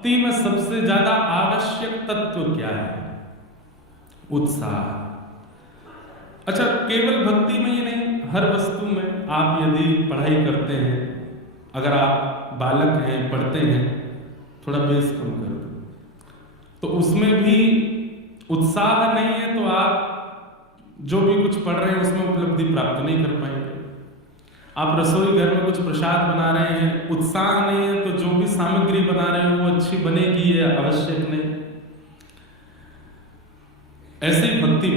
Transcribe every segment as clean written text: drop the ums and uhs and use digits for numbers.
भक्ति में सबसे ज्यादा आवश्यक तत्व क्या है? उत्साह। अच्छा, केवल भक्ति में ही नहीं, हर वस्तु में आप यदि पढ़ाई करते हैं, अगर आप बालक हैं, पढ़ते हैं, थोड़ा बेस कम कर दो, तो उसमें भी उत्साह नहीं है तो आप जो भी कुछ पढ़ रहे हैं उसमें उपलब्धि प्राप्त नहीं कर पाएंगे। आप रसोई घर में कुछ प्रसाद बना रहे हैं, उत्साह नहीं है तो जो भी सामग्री बना रहे हैं वो अच्छी बनेगी, ये आवश्यक नहीं। ऐसे ही भक्ति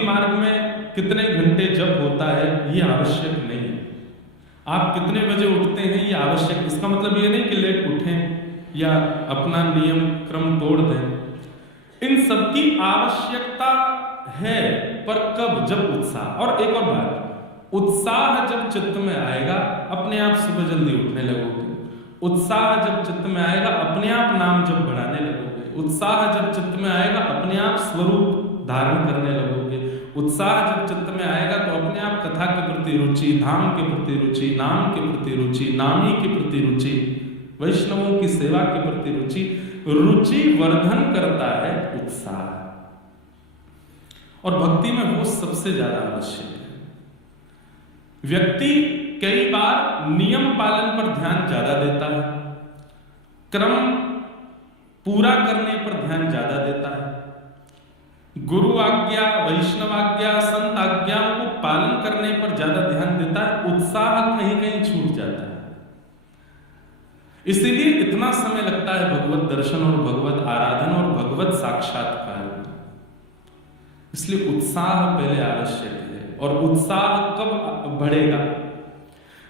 मार्ग में कितने घंटे जप होता है ये आवश्यक नहीं है। आप कितने बजे उठते हैं ये आवश्यक, इसका मतलब ये नहीं कि लेट उठें या अपना नियम क्रम तोड़ दें। इन सबकी आवश्यकता है, पर कब? जब उत्साह। और एक और बात, उत्साह जब चित्त में आएगा अपने आप सुबह जल्दी उठने लगोगे। उत्साह जब चित्त में आएगा अपने आप नाम जप बढ़ाने लगोगे। उत्साह जब चित्त में आएगा अपने आप स्वरूप धारण करने लगोगे। उत्साह जब चित्त में आएगा तो अपने आप कथा के प्रति रुचि, धाम के प्रति रुचि, नाम के प्रति रुचि, नामी के प्रति रुचि, वैष्णवों की सेवा के प्रति रुचि, रुचि वर्धन करता है उत्साह। और भक्ति में वो सबसे ज्यादा आवश्यक है। व्यक्ति कई बार नियम पालन पर ध्यान ज्यादा देता है, क्रम पूरा करने पर ध्यान ज्यादा देता है, गुरु आज्ञा, वैष्णव आज्ञा, संत आज्ञाओं को पालन करने पर ज्यादा ध्यान देता है, उत्साह कहीं कहीं छूट जाता है। इसीलिए इतना समय लगता है भगवत दर्शन और भगवत आराधना और भगवत साक्षात्कार में। इसलिए उत्साह पहले आवश्यक है। और उत्साह कब बढ़ेगा?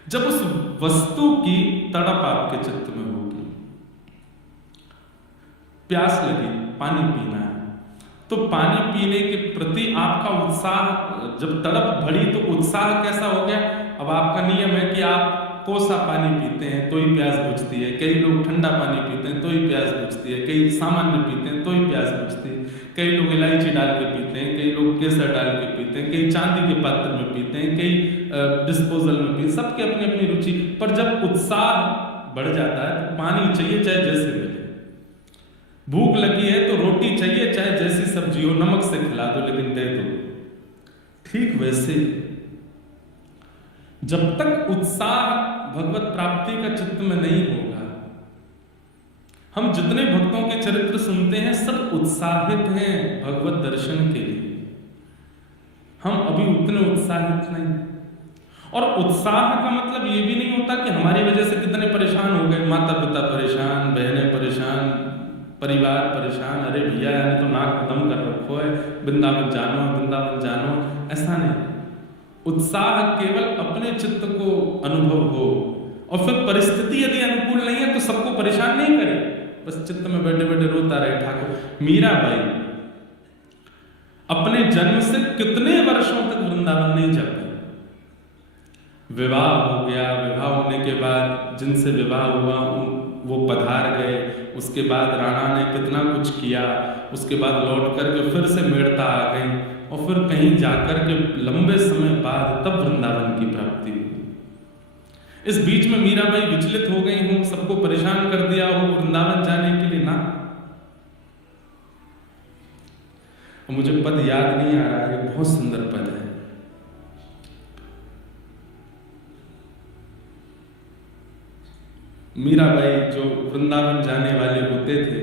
जब उस वस्तु की तड़प आपके चित्त में होगी। प्यास लगी, पानी पीना है, तो पानी पीने के प्रति आपका उत्साह, जब तड़प बढ़ी तो उत्साह कैसा हो गया? अब आपका नियम है कि आप कोसा पानी पीते हैं तो ही प्यास बुझती है, कई लोग ठंडा पानी पीते हैं तो ही प्यास बुझती है, कई सामान्य पीते हैं तो ही प्यास बुझती है, कई लोग इलायची डाल के पीते हैं, कई लोग केसर डाल के पीते हैं, कई चांदी के पात्र में पीते हैं, कई डिस्पोजल में पीते हैं, सबकी अपनी अपनी रुचि। पर जब उत्साह बढ़ जाता है तो पानी चाहिए चाहे जैसे मिले, भूख लगी है तो रोटी चाहिए चाहे जैसी सब्जी हो, नमक से खिला दो लेकिन दे दो। ठीक वैसे जब तक उत्साह भगवत प्राप्ति का चित्त में नहीं होगा, हम जितने भक्तों के चरित्र सुनते हैं सब उत्साहित हैं भगवत दर्शन के लिए, हम अभी उतने उत्साहित नहीं। और उत्साह का मतलब ये भी नहीं होता कि हमारी वजह से कितने परेशान हो गए, माता पिता परेशान, बहनें परेशान, परिवार परेशान, अरे भैया यानी तो नाक में दम कर रखो है, वृंदावन जानो वृंदावन जानो, ऐसा नहीं। उत्साह केवल अपने चित्त को अनुभव हो, और फिर परिस्थिति यदि अनुकूल नहीं है तो सबको परेशान नहीं करे, बस चित्त में बैठे बैठे रोता रहे। ठाकुर मीराबाई अपने जन्म से कितने वर्षों तक वृंदावन नहीं जाते। विवाह हो गया, विवाह होने के बाद जिनसे विवाह हुआ वो पधार गए, उसके बाद राणा ने कितना कुछ किया, उसके बाद लौट करके फिर से मेड़ता आ गई, और फिर कहीं जाकर के लंबे समय बाद तब वृंदावन की प्राप्ति हुई। इस बीच में मीराबाई विचलित हो गई हूं, सबको परेशान कर दिया हो वृंदावन जाने के लिए ना। और मुझे पद याद नहीं आ रहा है, बहुत सुंदर पद है। मीराबाई जो वृंदावन जाने वाले होते थे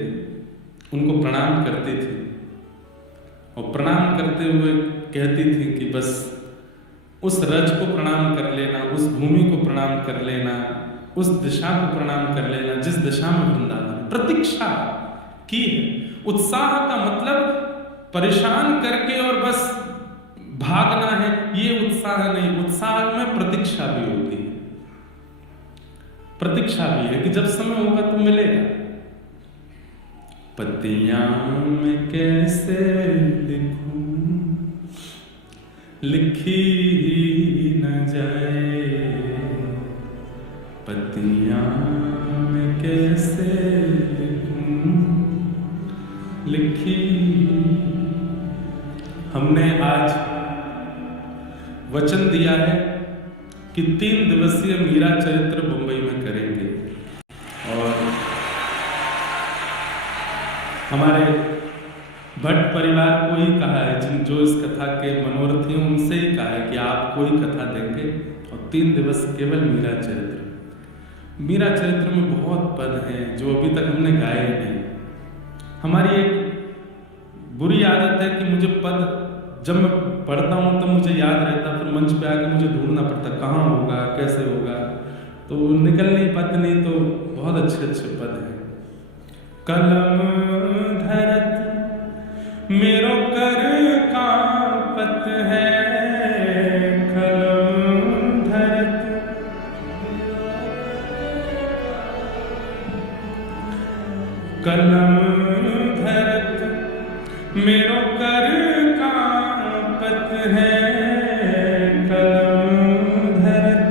उनको प्रणाम करती थी, और प्रणाम करते हुए कहती थी कि बस उस रज को प्रणाम कर लेना, उस भूमि को प्रणाम कर लेना, उस दिशा को प्रणाम कर लेना जिस दिशा में वृंदावन। प्रतीक्षा की है। उत्साह का मतलब परेशान करके और बस भागना है, ये उत्साह नहीं। उत्साह में प्रतीक्षा भी होती है, प्रतीक्षा भी है कि जब समय होगा तो मिलेगा। पतियां में कैसे लिखूं, लिखी ही न जाए, पतियां में कैसे लिखूं, लिखी। हमने आज वचन दिया है कि 3 दिवसीय मीरा चरित्र मुंबई में करेंगे, और हमारे भट्ट परिवार को ही कहा है, जो इस कथा के मनोरथी हैं उनसे ही कहा है कि आप कोई कथा देंगे और 3 दिवस केवल मीरा चरित्र। मीरा चरित्र में बहुत पद हैं जो अभी तक हमने गाए नहीं। हमारी एक बुरी आदत है कि मुझे पद जब मैं पढ़ता हूँ तब मुझे याद रहता, फिर मंच पे आके मुझे ढूंढना पड़ता कहाँ होगा कैसे होगा, तो निकल नहीं पाते। नहीं तो बहुत अच्छे अच्छे पद हैं। कलम धरत मेरो कर कांपत है, कलम धरत कलम धरत मेरो कर कांपत है, कलम धरत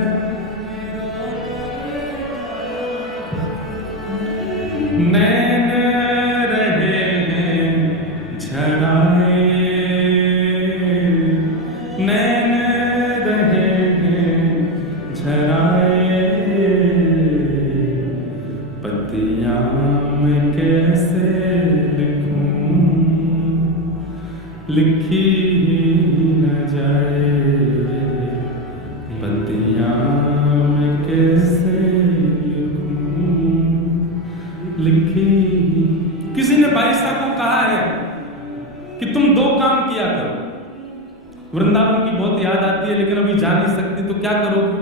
नैन रहे हैं झराए, नैन रहे हैं झराए, पतियाँ मैं कैसे लिखूं, लिखी न जाए, पतियाँ मैं कैसे लिखूं, लिखी। किसी ने भाई साहब को कहा है कि तुम 2 काम किया करो। वृंदावन की बहुत याद आती है लेकिन अभी जा नहीं सकती, तो क्या करोगे?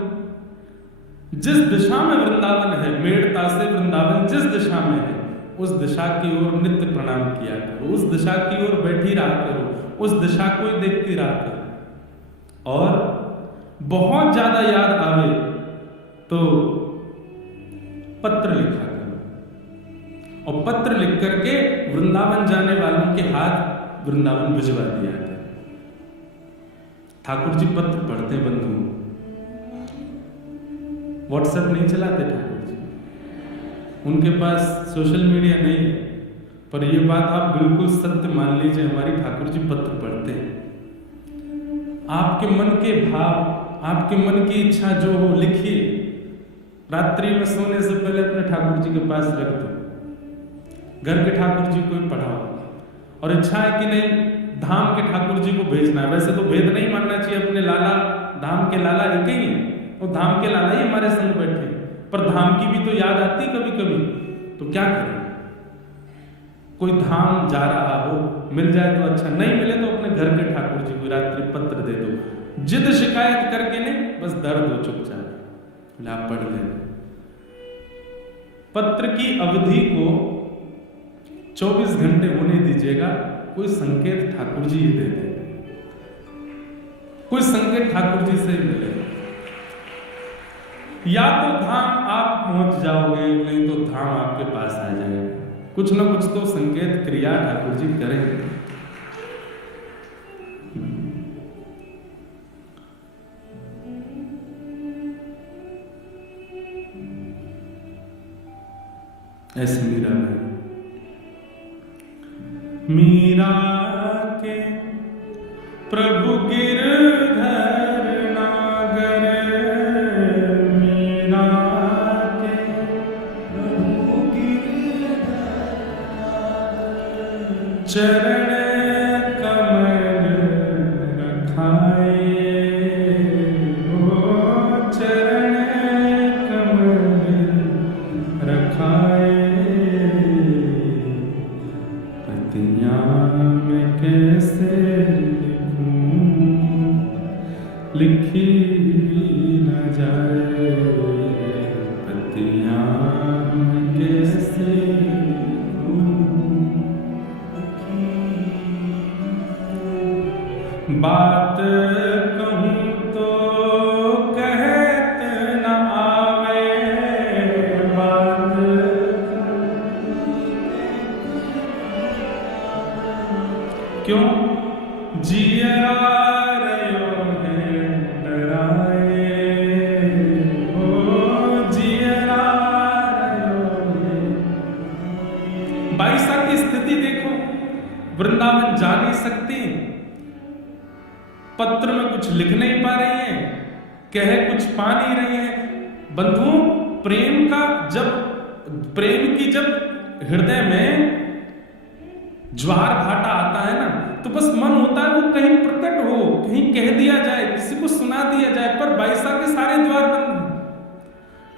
जिस दिशा में वृंदावन है, मेड़ता से वृंदावन जिस दिशा में है, उस दिशा की ओर नित्य प्रणाम किया करो, उस दिशा की ओर बैठी रहा करो, उस दिशा को ही देखती रहा करो। और बहुत ज्यादा याद आवे तो पत्र लिखा करो, और पत्र लिख करके वृंदावन जाने वालों के हाथ वृंदावन भिजवा दिया करो। ठाकुर जी पत्र पढ़ते बंधु, व्हाट्सएप नहीं चलाते ठाकुर जी, उनके पास सोशल मीडिया नहीं है, पर यह बात आप बिल्कुल सत्य मान लीजिए, हमारी ठाकुर जी पत्र पढ़ते हैं। आपके मन के भाव, आपके मन की इच्छा जो हो लिखिए, रात्रि में सोने से पहले अपने ठाकुर जी के पास रख दो, घर के ठाकुर जी को ही पढ़ाओ। और इच्छा है कि नहीं धाम के ठाकुर जी को भेजना है, वैसे तो भेद नहीं मानना चाहिए, अपने लाला धाम के लाला एक ही है, वो धाम के लाला ही हमारे संग बैठे, पर धाम की भी तो याद आती कभी कभी, तो क्या करें? कोई धाम जा रहा हो, मिल जाए तो अच्छा, नहीं मिले तो अपने घर के ठाकुर जी को रात्रि पत्र दे दो, जिद शिकायत करके नहीं, बस दर्द हो चुपचाप आप पढ़ लेना। पत्र की अवधि को 24 घंटे होने दीजिएगा, कोई संकेत ठाकुर जी ही दे देंगे, कोई संकेत ठाकुर जी से ही मिलेगा। या तो धाम आप पहुंच जाओगे, नहीं तो धाम आपके पास आ जाएगा, कुछ ना कुछ तो संकेत क्रिया ठाकुर जी करेंगे। ऐसे मीरा में, मीरा के प्रभु गिरधर नागर, मीरा के प्रभु गिरधर चरण कमल रखाए, ओ चरण कमल रखाए, मैं कैसे लिखूं, लिखी न जाए, पतियाँ मैं कैसे लिखूं। बात कहूँ तो कहत न आवे, बात क्यों जिया रयो है डराए, ओ जिया रयो है। बाईसा की स्थिति देखो, वृंदावन जा नहीं सकती, पत्र में कुछ लिख नहीं पा रही हैं, कह कुछ पा नहीं रही हैं। बंधु, प्रेम की जब हृदय में ज्वार भाटा आता है ना, तो बस मन होता है वो कहीं प्रकट हो, कहीं कह दिया जाए, किसी को सुना दिया जाए, पर बाईसा के सारे द्वार बंद हैं।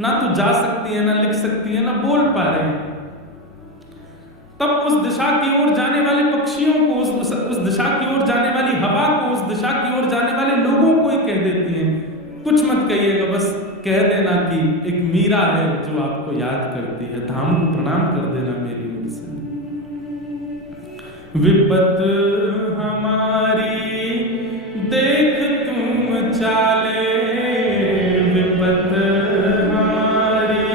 ना तो जा सकती है, ना लिख सकती है, ना बोल पा रहे हैं। तब उस दिशा की ओर जाने वाले पक्षियों को, उस दिशा की ओर जाने वाली हवा को, उस दिशा की ओर जाने वाले लोगों को ही कह देती हैं, कुछ मत कहिएगा, बस कह देना कि एक मीरा है जो आपको याद करती है, धाम को प्रणाम कर देना मेरी ओर से। विपत हमारी देख तुम चाले, विपत हमारी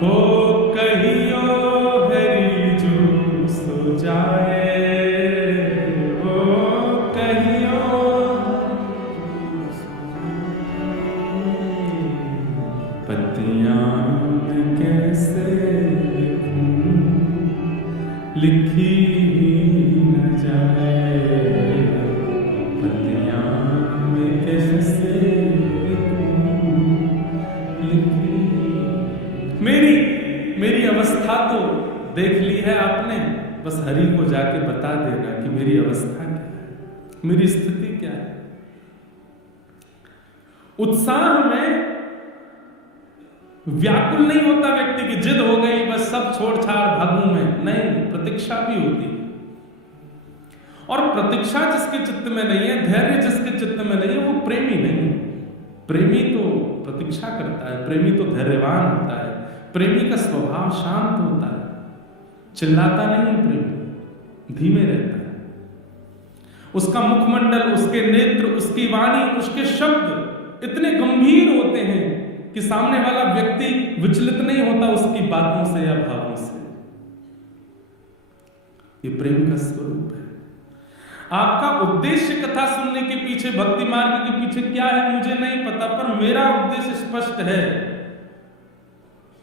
हो कहियो हरि जो सो जाए, हो कहियो पतियां में कैसे लिखी न जाए, पतियां में कैसे लिखी। मेरी अवस्था तो देख ली है आपने, बस हरि को जाके बता देना कि मेरी अवस्था क्या है, मेरी स्थिति क्या है। उत्साह में व्याकुल नहीं होता व्यक्ति की जिद हो गई बस सब छोड़ छाड़ भागूं मैं, नहीं, प्रतीक्षा भी होती है। और प्रतीक्षा जिसके चित्त में नहीं है, धैर्य जिसके चित्त में नहीं है, वो प्रेमी नहीं। प्रेमी तो प्रतीक्षा करता है, प्रेमी तो धैर्यवान होता है, प्रेमी का स्वभाव शांत होता है, चिल्लाता नहीं है, प्रेमी धीमे रहता है। उसका मुखमंडल, उसके नेत्र, उसकी वाणी, उसके शब्द इतने गंभीर होते हैं कि सामने वाला व्यक्ति विचलित नहीं होता उसकी बातों से या भावों से। ये प्रेम का स्वरूप है। आपका उद्देश्य कथा सुनने के पीछे, भक्ति मार्ग के पीछे क्या है मुझे नहीं पता, पर मेरा उद्देश्य स्पष्ट है।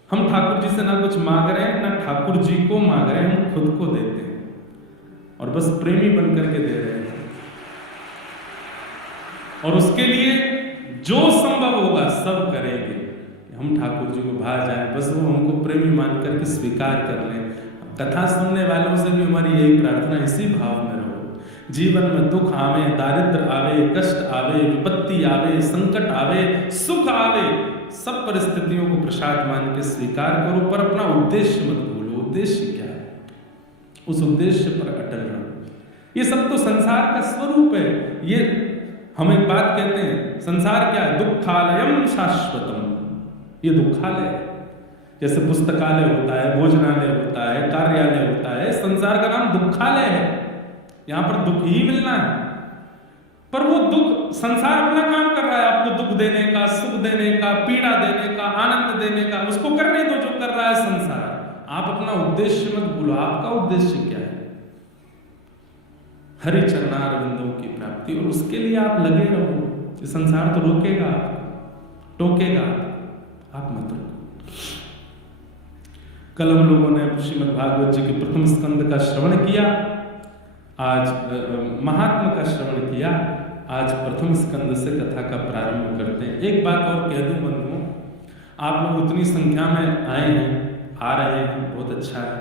हम ठाकुर जी से ना कुछ मांग रहे हैं, ना ठाकुर जी को मांग रहे हैं, हम खुद को देते हैं और बस प्रेमी बनकर के दे रहे हैं। और उसके लिए जो संभव होगा सब करेंगे, हम ठाकुर जी को भा जाए, बस वो हमको प्रेमी मान करके स्वीकार कर लें। कथा सुनने वालों से भी हमारी यही प्रार्थना, इसी भाव में रहो। जीवन में दुख आवे, दारिद्र आवे, कष्ट आवे, विपत्ति आवे, संकट आवे, सुख आवे, सब परिस्थितियों को प्रसाद मान के स्वीकार करो, पर अपना उद्देश्य मत भूलो। उद्देश्य क्या है, उस उद्देश्य पर अटल रहो। ये सब तो संसार का स्वरूप है। ये हम एक बात कहते हैं, संसार क्या है, दुखालयम शाश्वतम, ये दुखालय है। जैसे पुस्तकालय होता है, भोजनालय होता है, कार्यालय होता है, संसार का नाम दुखालय है। यहां पर दुख ही मिलना है, पर वो दुख, संसार अपना काम कर रहा है आपको दुख देने का, सुख देने का, पीड़ा देने का, आनंद देने का, उसको करने दो जो कर रहा है संसार। आप अपना उद्देश्य मत भूलो। आपका उद्देश्य क्या है, हरि चरणारविंदों की प्राप्ति, और उसके लिए आप लगे रहो। ये संसार तो रोकेगा आपको, टोकेगा, आप मत रोको। कल हम लोगों ने श्रीमद् भागवत जी के प्रथम स्कंद का श्रवण किया, आज महात्मा का श्रवण किया, आज प्रथम स्कंद से कथा का प्रारंभ करते हैं। एक बात और कह दूं बंधुओं, आप लोग उतनी संख्या में आए हैं, आ रहे हैं, बहुत अच्छा है।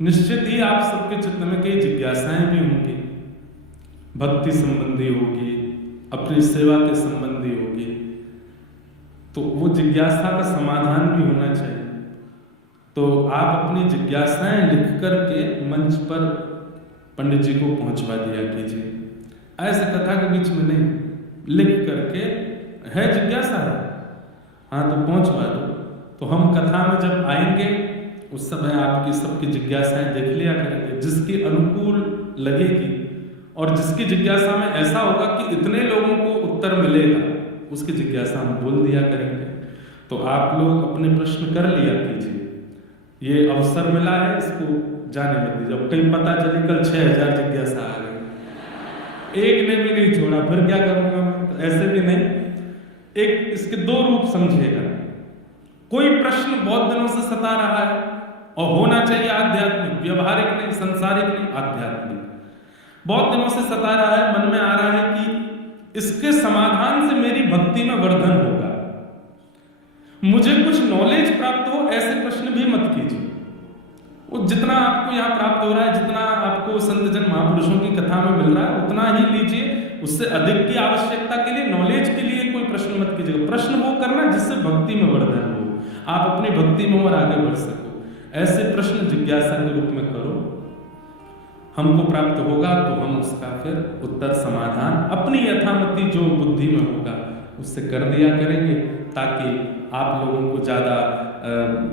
निश्चित ही आप सबके चित्त में कई जिज्ञासाएं भी होंगी, भक्ति संबंधी होगी, अपनी सेवा के संबंधी होगी, तो वो जिज्ञासा का समाधान भी होना चाहिए। तो आप अपनी जिज्ञासाएं लिख करके मंच पर पंडित जी को पहुंचवा दिया कीजिए। ऐसे कथा के बीच में नहीं, लिख करके, है जिज्ञासा है, हाँ तो पहुंचवा दो। तो हम कथा में जब आएंगे उस समय आपकी सबकी जिज्ञासाएं देख लिया करेंगे, जिसकी अनुकूल लगेगी और जिसकी जिज्ञासा में ऐसा होगा कि इतने लोगों को उत्तर मिलेगा, उसकी जिज्ञासा हम बोल दिया करेंगे। तो आप लोग अपने प्रश्न कर लिया कीजिए, ये अवसर मिला है, इसको जाने मत दीजिए। अब कहीं पता चले कल 6000 जिज्ञासा आ गई, एक ने भी नहीं छोड़ा, फिर क्या करूंगा मैं? तो ऐसे भी नहीं। एक इसके दो रूप समझिएगा। कोई प्रश्न बहुत दिनों से सता रहा है और होना चाहिए आध्यात्मिक, व्यवहारिक नहीं, संसारिक नहीं, आध्यात्मिक। बहुत दिनों से सता रहा है, मन में आ रहा है कि इसके समाधान से मेरी भक्ति में वर्धन होगा, मुझे कुछ नॉलेज प्राप्त हो, ऐसे प्रश्न भी मत कीजिए। वो जितना आपको यहाँ प्राप्त हो रहा है, जितना आपको संत जन महापुरुषों की कथा में मिल रहा है, उतना ही लीजिए। उससे अधिक की आवश्यकता के लिए, नॉलेज के लिए कोई प्रश्न मत कीजिएगा। प्रश्न वो करना जिससे भक्ति में वर्धन हो, आप अपनी भक्ति में और आगे बढ़ सको। ऐसे प्रश्न जिज्ञासा के रूप में करो। हमको प्राप्त होगा तो हम उसका फिर उत्तर समाधान अपनी यथामति जो बुद्धि में होगा उससे कर दिया करेंगे, ताकि आप लोगों को ज्यादा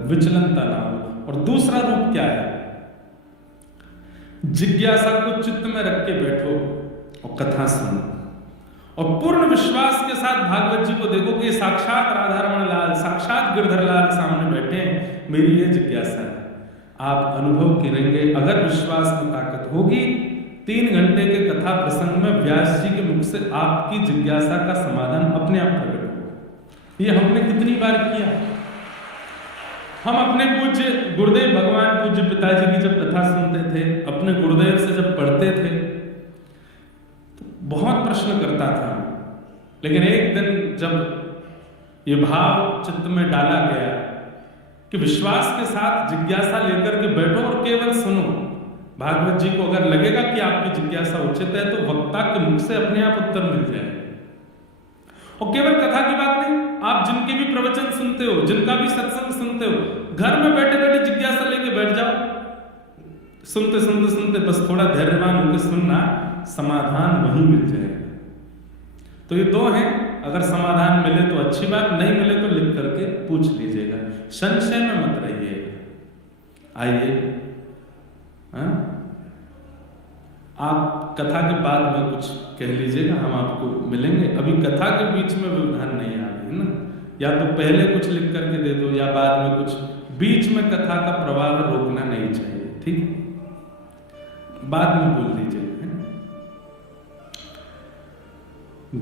विचलनता ना हो। और दूसरा रूप क्या है? जिज्ञासा को चित्त में रख के बैठो और कथा सुनो, और पूर्ण विश्वास के साथ भागवत जी को देखो कि साक्षात राधारमण लाल, साक्षात गिरधर लाल सामने बैठे हैं, मेरी ये जिज्ञासा है। आप अनुभव करेंगे, अगर विश्वास में ताकत होगी, 3 घंटे के कथा प्रसंग में व्यास जी के मुख से आपकी जिज्ञासा का समाधान अपने आप प्रकट होगा। ये हमने कितनी बार किया। हम अपने पूज्य गुरुदेव भगवान पूज्य पिताजी की जब कथा सुनते थे, अपने गुरुदेव से जब पढ़ते थे, तो बहुत प्रश्न करता था। लेकिन एक दिन जब ये भाव चित्त में डाला गया कि विश्वास के साथ जिज्ञासा लेकर के बैठो और केवल सुनो, भागवत जी को अगर लगेगा कि आपकी जिज्ञासा उचित है तो वक्ता के मुख से अपने आप उत्तर मिल जाए। और केवल कथा की बात नहीं, आप जिनके भी प्रवचन सुनते हो, जिनका भी सत्संग सुनते हो, घर में बैठे बैठे जिज्ञासा लेके बैठ जाओ। सुनते सुनते सुनते बस थोड़ा धैर्यवान होकर सुनना, समाधान वहीं मिल जाएगा। तो ये 2 हैं, अगर समाधान मिले तो अच्छी बात, नहीं मिले तो लिख करके पूछ लीजिएगा, संशय में मत रहिएगा। आइए, आप कथा के बाद में कुछ कह लीजिएगा, हम आपको मिलेंगे। अभी कथा के बीच में व्यवधान नहीं आ रही है ना, या तो पहले कुछ लिख करके दे दो या बाद में कुछ, बीच में कथा का प्रवाह रोकना नहीं चाहिए, ठीक? बाद में बोल दीजिए।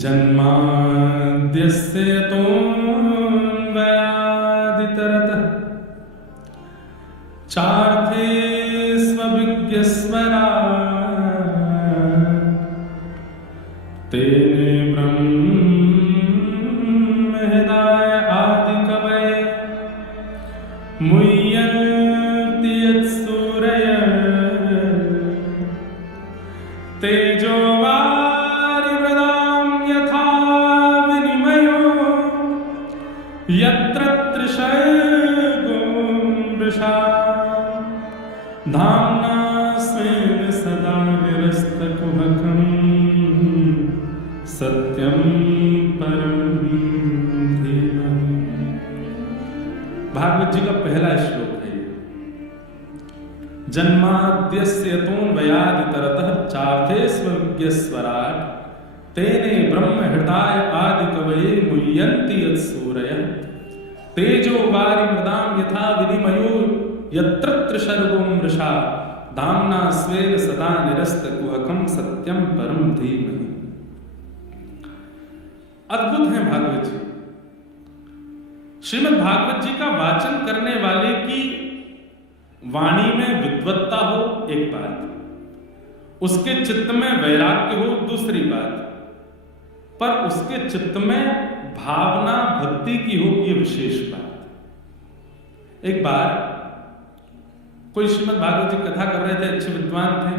जन्माद्यस्य तोऽन्वयादितरतः चार्थे स्वविज्ञस्वराट् तेने ब्रह्महृदाय आदिकवये मुह्यन्ति यत्सूरयः तेजो यत्र त्रिशर्गो मृषा धाम्ना स्वेन सदा निरस्तकुहकं सत्यं परं धीमहि। भागवत जी का पहला श्लोक है। जन्माद्यस्य तोऽन्वयादितरतः चार्थे स्वविज्ञस्वराट् तेने ब्रह्म हृदय आदि कवये मुह्यन्ति यत्सूरयः तेजो वारि मृदां यथा विनिमयो यत्र त्रिशर्गो मृषा धाम्ना स्वेन सदा निरस्तकुहकं सत्यं परं धीमहि। अद्भुत है भागवत जी। श्रीमद् भागवत जी का वाचन करने वाले की वाणी में विद्वत्ता हो एक बात, उसके चित्त में वैराग्य हो दूसरी बात, पर उसके चित्त में भावना भक्ति की हो ये विशेष बात। एक बार कोई श्रीमद् भागवत जी कथा कर रहे थे, अच्छे विद्वान थे,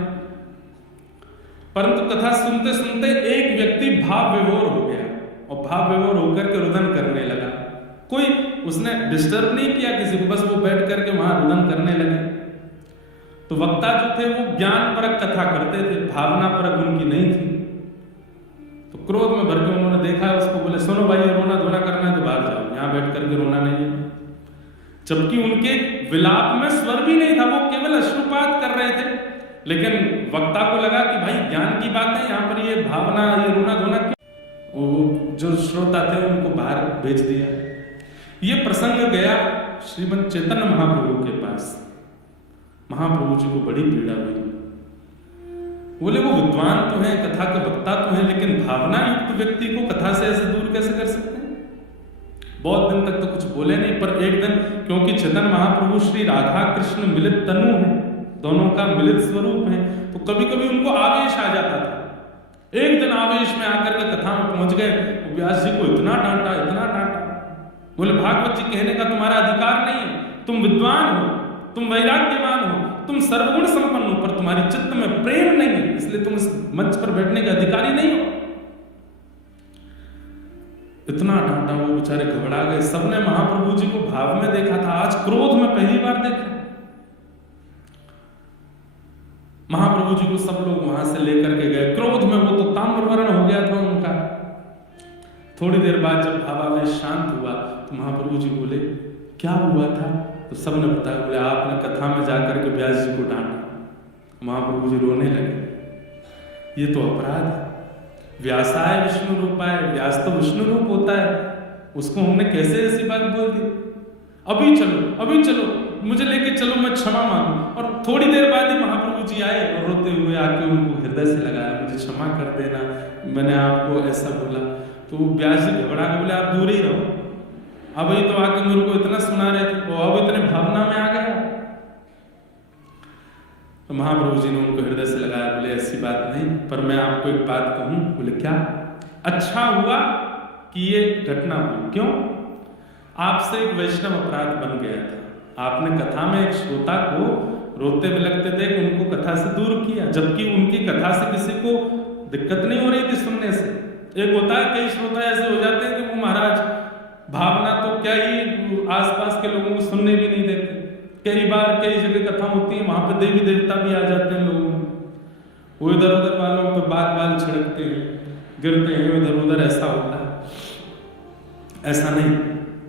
परंतु कथा सुनते सुनते एक व्यक्ति भाव विभोर हो गया और भाव विभोर होकर के रुदन करने लगा। कोई उसने डिस्टर्ब नहीं किया किसी को, बस वो बैठ करके वहां रुदन करने लगे। तो वक्ता जो थे वो ज्ञान परक कथा करते थे, भावना परक उनकी नहीं थी। तो क्रोध में भर के उन्होंने देखा उसको, बोले सुनो भाई, रोना धोना करना है तो बाहर जाओ, यहां बैठ करके रोना नहीं है। जबकि उनके विलाप में स्वर भी नहीं था, वो केवल अश्रुपात कर रहे थे। लेकिन वक्ता को लगा कि भाई ज्ञान की बात है, यहाँ पर ये भावना, ये रोना धोना क्यों? वो जो श्रोता थे उनको बाहर भेज दिया। ये प्रसंग गया श्रीमद् चैतन्य महाप्रभु के पास। महाप्रभु जी को बड़ी पीड़ा हुई। बोले वो विद्वान तो हैं, कथा के वक्ता तो हैं, लेकिन भावना युक्त व्यक्ति को कथा से ऐसे दूर कैसे कर सकते हैं? बहुत दिन तक तो कुछ बोले नहीं, पर एक दिन, क्योंकि चैतन्य महाप्रभु श्री राधा कृष्ण मिलित तनु है, दोनों का मिलित स्वरूप है, तो कभी कभी उनको आवेश आ जाता था। एक दिन आवेश में आकर के कथा में पहुंच गए, व्यास जी को इतना डांटा, इतना डांटा। बोले भागवत जी कहने का तुम्हारा अधिकार नहीं है, तुम विद्वान हो, तुम वैराग्यवान हो, तुम सर्वगुण संपन्न हो, पर तुम्हारी चित्त में प्रेम नहीं है, इसलिए तुम इस मंच पर बैठने के अधिकारी नहीं हो। इतना डांटा, वो बेचारे घबरा गए। सबने महाप्रभु जी को भाव में देखा था, आज क्रोध में पहली बार देखा। महाप्रभु जी को सब लोग वहां से लेकर के गए। क्रोध में वो तो ताम्रवर्ण हो गया था उनका। थोड़ी देर बाद जब भावावेश शांत हुआ तो महाप्रभु जी बोले, क्या हुआ था? तो सबने बताया, बोले आपने कथा में जाकर के व्यास जी को डांटा। महाप्रभु जी रोने लगे। ये तो अपराध है। व्यासाय विष्णु रूपाय, व्यास तो विष्णु रूप होता है, उसको हमने कैसे ऐसी बात बोल दी? अभी चलो, अभी चलो, मुझे लेके चलो, मैं क्षमा मांगू। और थोड़ी देर बाद ही महाप्रभु जी आए और रोते हुए आके उनको हृदय से लगाया, मुझे क्षमा कर देना, मैंने आपको ऐसा बोला। तो व्यास जी घबरा के बोले, आप दूर ही रहो, अभी तो आके मेरे को इतना सुना रहे थे, वो अब इतने भावना में आ गया। तो महाप्रभु जी ने उनको हृदय से लगाया, बोले ऐसी बात नहीं, पर मैं आपको एक बात कहूं। बोले क्या? अच्छा हुआ कि ये घटना हुई। क्यों? आपसे एक वैष्णव अपराध बन गया था। आपने कथा में एक श्रोता को रोते हुए लगते थे कि उनको कथा से दूर किया, जबकि उनकी कथा से किसी को दिक्कत नहीं हो रही थी सुनने से। एक होता है, कई श्रोता ऐसे हो जाते हैं कि वो महाराज भावना तो क्या ही आसपास के लोगों को सुनने भी नहीं देते। कई बार कई जगह कथा होती है, वहां पर देवी देवता भी आ जाते हैं लोगों में, वो इधर उधर वालों पर बाल बाल छिड़कते हैं, गिरते हैं इधर उधर, ऐसा होता है। ऐसा नहीं।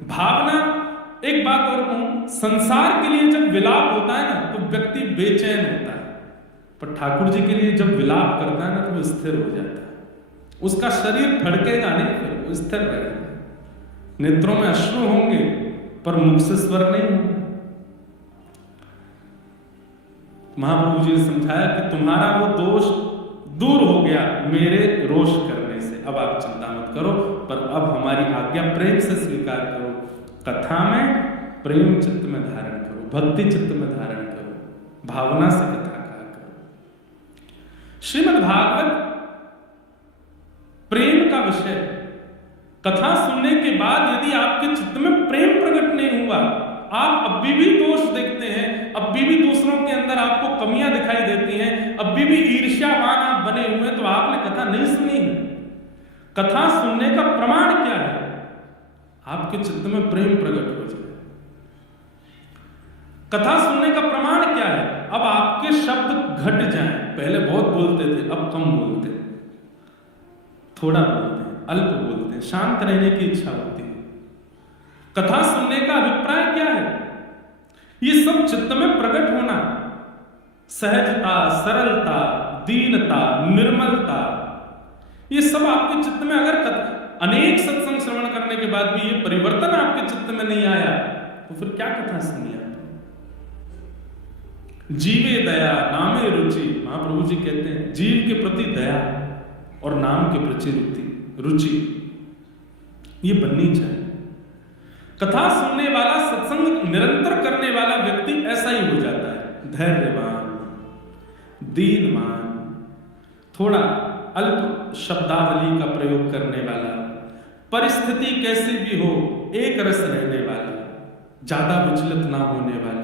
भावना, एक बात और कहूं, संसार के लिए जब विलाप होता है ना तो व्यक्ति बेचैन होता है, पर ठाकुर जी के लिए जब विलाप करता है ना तो वो स्थिर हो जाता है। उसका शरीर फड़केगा नहीं, फिर वो स्थिर रहेगा। नेत्रों में अश्रु होंगे पर मुख से स्वर नहीं होंगे। महाप्रभु जी ने समझाया कि तुम्हारा वो दोष दूर हो गया मेरे रोष करने से, अब आप चिंता मत करो, पर अब हमारी आज्ञा प्रेम से स्वीकार करो। कथा में प्रेम चित्त में धारण करो, भक्ति चित्त में धारण करो, भावना से कथा कहा करो। श्रीमद् भागवत प्रेम का विषय। कथा सुनने के बाद यदि आपके चित्त में प्रेम प्रकट नहीं हुआ, आप अभी भी दोष देखते हैं, अभी भी दूसरों के अंदर आपको कमियां दिखाई देती हैं, अभी भी ईर्ष्यावान आप बने हुए हैं, तो आपने कथा नहीं सुनी है। कथा सुनने का प्रमाण क्या है? आपके चित्त में प्रेम प्रकट हो जाए। कथा सुनने का प्रमाण क्या है? अब आपके शब्द घट जाएं। पहले बहुत बोलते थे, अब कम बोलते, थोड़ा बोलते हैं, अल्प बोलते हैं, शांत रहने की इच्छा होती है। कथा सुनने का अभिप्राय क्या है? ये सब चित्त में प्रकट होना, सहजता, सरलता, दीनता, निर्मलता, ये सब आपके चित्त में अगर अनेक सत्संग श्रवण करने के बाद भी ये परिवर्तन आपके चित्त में नहीं आया तो फिर क्या कथा सुनी आप? जीवे दया नामे रुचि, महाप्रभु जी कहते हैं जीव के प्रति दया और नाम के प्रति रुचि ये बननी चाहिए। कथा सुनने वाला, सत्संग निरंतर करने वाला व्यक्ति ऐसा ही हो जाता है, धैर्यवान, दीनवान, थोड़ा अल्प शब्दावली का प्रयोग करने वाला, परिस्थिति कैसी भी हो एक रस रहने वाला, ज्यादा विचलित ना होने वाला,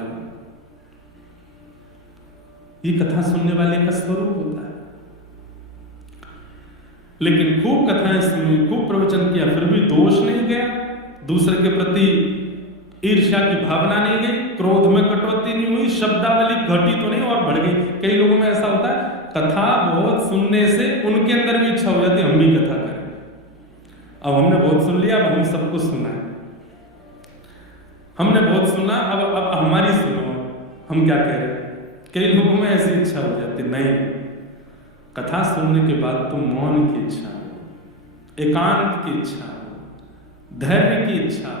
ये कथा सुनने वाले का स्वरूप होता है। लेकिन खूब कथाएं सुनी, खूब प्रवचन किया, फिर भी दोष नहीं गया, दूसरे के प्रति ईर्ष्या की भावना नहीं गई, क्रोध में कटौती नहीं हुई, शब्दावली घटी तो नहीं और बढ़ गई। कई लोगों में ऐसा होता है, कथा बहुत सुनने से उनके अंदर भी इच्छा हो जाती है हम भी कथा करें। अब हमने बहुत सुन लिया, अब हम सबको सुना है, हमने बहुत सुना, अब हमारी सुनो, हम क्या कह रहे हैं। कई लोगों में ऐसी इच्छा हो जाती, नहीं, कथा सुनने के बाद तो मौन की इच्छा हो, एकांत की इच्छा हो, धैर्य की इच्छा हो,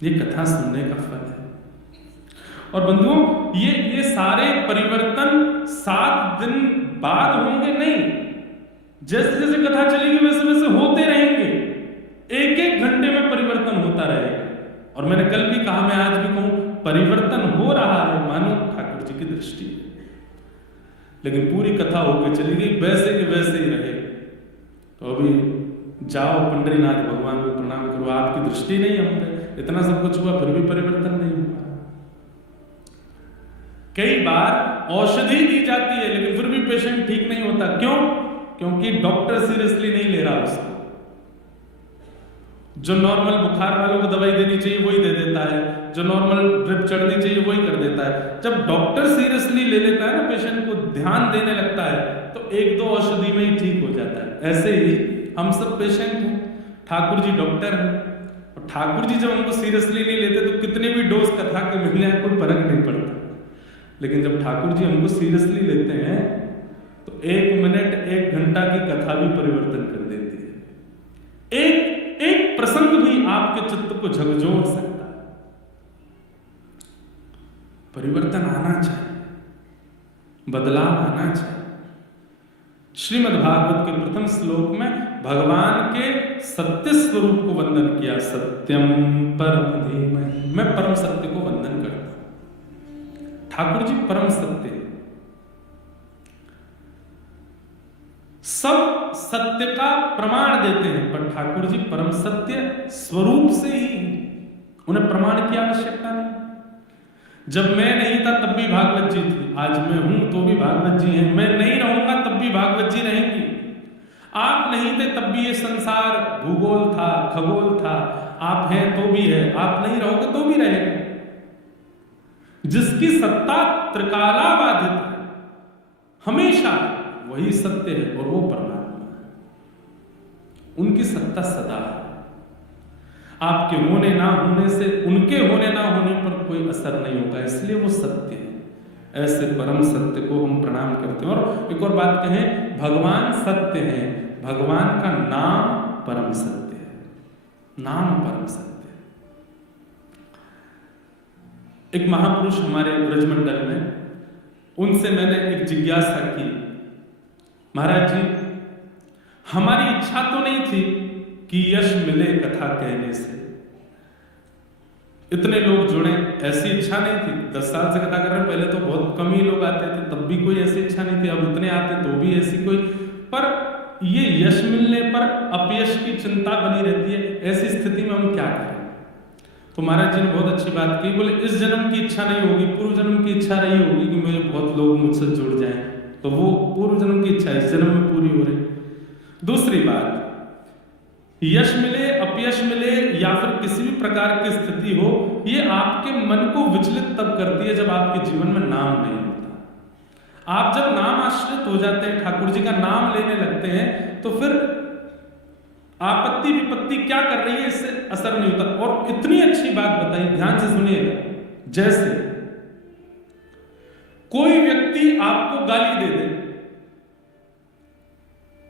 ये कथा सुनने का फल है। और बंधुओं, ये सारे परिवर्तन 7 दिन बाद होंगे नहीं, जैसे जैसे कथा चलेगी वैसे वैसे होते रहेंगे, एक एक घंटे में परिवर्तन होता रहेगा। और मैंने कल भी कहा, मैं आज भी कहूं, परिवर्तन हो रहा है मानो ठाकुर जी की दृष्टि, लेकिन पूरी कथा होकर चली गई, वैसे के वैसे ही रहे। तो अभी जाओ पंडरीनाथ भगवान को प्रणाम करो, आपकी दृष्टि नहीं हम पे, इतना सब कुछ हुआ फिर भी परिवर्तन नहीं हुआ। कई बार औषधि दी जाती है लेकिन फिर भी पेशेंट ठीक नहीं होता। क्यों? क्योंकि डॉक्टर सीरियसली नहीं ले रहा उसको। जो नॉर्मल बुखार वालों को दवाई देनी चाहिए वही दे देता है, जो नॉर्मल ड्रिप चढ़नी चाहिए वही कर देता है। जब डॉक्टर सीरियसली ले लेता है ना, पेशेंट को ध्यान देने लगता है, तो एक दो औषधि में ही ठीक हो जाता है। ऐसे ही हम सब पेशेंट हैं, ठाकुर जी डॉक्टर हैं, और ठाकुर जी जब हमको सीरियसली नहीं लेते तो कितने भी डोज कथा के मिल जाए कोई फर्क नहीं पड़ता। लेकिन जब ठाकुर जी हमको सीरियसली लेते हैं तो 1 मिनट 1 घंटा की कथा भी परिवर्तन कर देती है। एक प्रसंग भी आपके चित्त को झकझोर सकता है। परिवर्तन आना चाहिए, बदलाव आना चाहिए। श्रीमद् भागवत के प्रथम श्लोक में भगवान के सत्य स्वरूप को वंदन किया। सत्यम परम धीमहि, मैं परम सत्य को वंदन करता हूं। ठाकुर जी परम सत्य है। सब सत्य का प्रमाण देते हैं, पर ठाकुर जी परम सत्य स्वरूप से ही हैं। उन्हें प्रमाण की आवश्यकता नहीं। जब मैं नहीं था तब भी भागवत जी थी, आज मैं हूं तो भी भागवत जी हैं, मैं नहीं रहूंगा तब भी भागवत जी रहेंगी। आप नहीं थे तब भी ये संसार भूगोल था, खगोल था, आप हैं तो भी है, आप नहीं रहोगे तो भी रहेगा। जिसकी सत्ता त्रिकालाबाधित है, हमेशा वही सत्य है और वो परमात्मा है। उनकी सत्ता सदा है। आपके होने ना होने से, उनके होने ना होने पर कोई असर नहीं होगा, इसलिए वो सत्य है। ऐसे परम सत्य को हम प्रणाम करते हैं। और एक और बात कहें, भगवान सत्य है, भगवान का नाम परम सत्य है, नाम परम सत्य है। एक महापुरुष हमारे ब्रजमंडल में, उनसे मैंने एक जिज्ञासा की, महाराज जी हमारी इच्छा तो नहीं थी कि यश मिले कथा कहने से, इतने लोग जुड़े, ऐसी इच्छा नहीं थी। 10 साल से कथा कर रहे हैं, पहले तो बहुत कम ही लोग आते थे, तब भी कोई ऐसी इच्छा नहीं थी। अब इतने आते तो भी ऐसी कोई, पर ये यश मिलने पर अपयश की चिंता बनी रहती है। ऐसी स्थिति में हम क्या करें? तो महाराज जी ने बहुत अच्छी बात की, बोले इस जन्म की इच्छा नहीं होगी, पूर्व जन्म की इच्छा रही होगी कि मुझे बहुत लोग मुझसे जुड़ जाएं, तो वो पूर्व जन्म की इच्छा इस जन्म में पूरी हो रही। दूसरी बात, यश मिले अपयश मिले या फिर किसी भी प्रकार की स्थिति हो, ये आपके मन को विचलित तब करती है जब आपके जीवन में नाम नहीं होता। आप जब नाम आश्रित हो जाते हैं, ठाकुर जी का नाम लेने लगते हैं, तो फिर आपत्ति विपत्ति क्या कर रही है इससे असर नहीं होता। और इतनी अच्छी बात बताई, ध्यान से सुनिएगा, जैसे कोई व्यक्ति आपको गाली दे दे,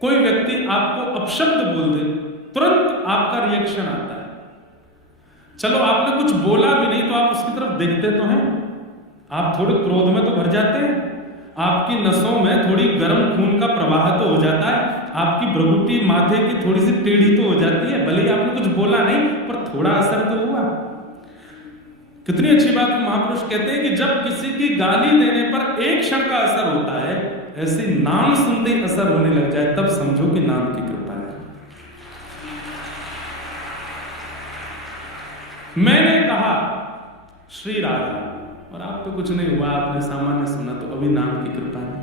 कोई व्यक्ति आपको अपशब्द बोल दे, तुरंत आपका रिएक्शन आता है। चलो आपने कुछ बोला भी नहीं तो आप उसकी तरफ देखते तो हैं, आप थोड़े क्रोध में तो भर जाते हैं, आपकी नसों में थोड़ी गर्म खून का प्रवाह तो हो जाता है, आपकी भ्रुकुटी माथे की थोड़ी सी टेढ़ी तो हो जाती है, भले ही आपने कुछ बोला नहीं पर थोड़ा असर तो हुआ। कितनी अच्छी बात महापुरुष कहते हैं कि जब किसी की गाली देने पर एक क्षण का असर होता है, ऐसे नाम सुनते ही असर होने लग जाए, तब समझो कि नाम की कृपा है। मैंने कहा श्री राधा, और आप पे कुछ नहीं हुआ, आपने सामान्य सुना, तो अभी नाम की कृपा नहीं।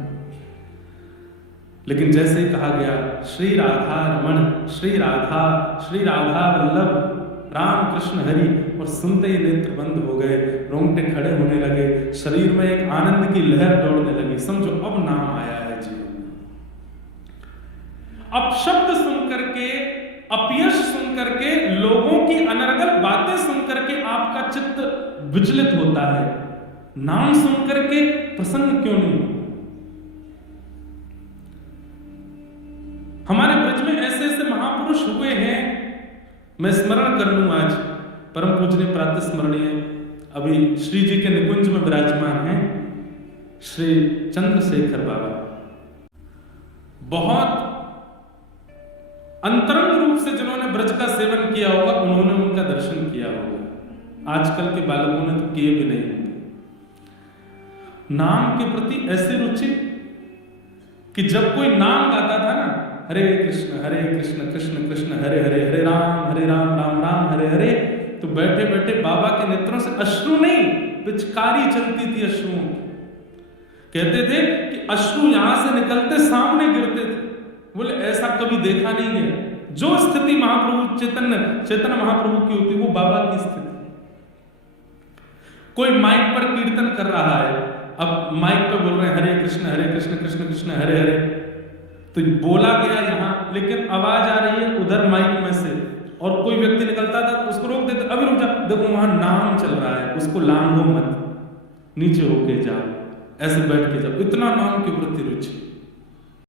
लेकिन जैसे ही कहा गया श्री राधा रमण, श्री राधा वल्लभ, राम कृष्ण हरि, और सुनते ही नेत्र बंद हो गए, रोंगटे खड़े होने लगे, शरीर में एक आनंद की लहर दौड़ने लगी। समझो अब नाम आया है जीवन में। अब शब्द सुन करके, अपयश सुन करके, लोगों की अनर्गल बातें सुन करके आपका चित्त विचलित होता है, नाम सुन करके प्रसन्न क्यों नहीं होता? हमारे ब्रज में ऐसे ऐसे महापुरुष हुए हैं, मैं स्मरण कर लूं आज। परम पूजनीय प्रातः स्मरणीय अभी श्री जी के निकुंज में विराजमान हैं श्री चंद्रशेखर बाबा। बहुत अंतरंग रूप से जिन्होंने ब्रज का सेवन किया होगा, उन्होंने उनका दर्शन किया होगा। आजकल के बालकों ने तो किए भी नहीं होंगे। नाम के प्रति ऐसी रुचि कि जब कोई नाम गाता था ना, हरे कृष्ण कृष्ण कृष्ण हरे हरे, हरे राम राम राम हरे हरे, तो बैठे बैठे बाबा के नेत्रों से अश्रु नहीं, पिचकारी चलती थी अश्रुओं की। कहते थे कि अश्रु यहां से निकलते सामने गिरते थे। बोले ऐसा कभी देखा नहीं है। जो स्थिति महाप्रभु चैतन्य महाप्रभु की होती वो बाबा की स्थिति। कोई माइक पर कीर्तन कर रहा है, अब माइक पे बोल रहे हैं हरे कृष्ण कृष्ण कृष्ण हरे हरे, तो बोला गया यहां, लेकिन आवाज आ रही है उधर माइक में से, और कोई व्यक्ति निकलता था उसको रोक देते, अभी रुक जा, देखो वहां नाम चल रहा है, उसको लांघो मत, नीचे होके जाओ, ऐसे बैठ के जाओ। इतना नाम के प्रति रुचि।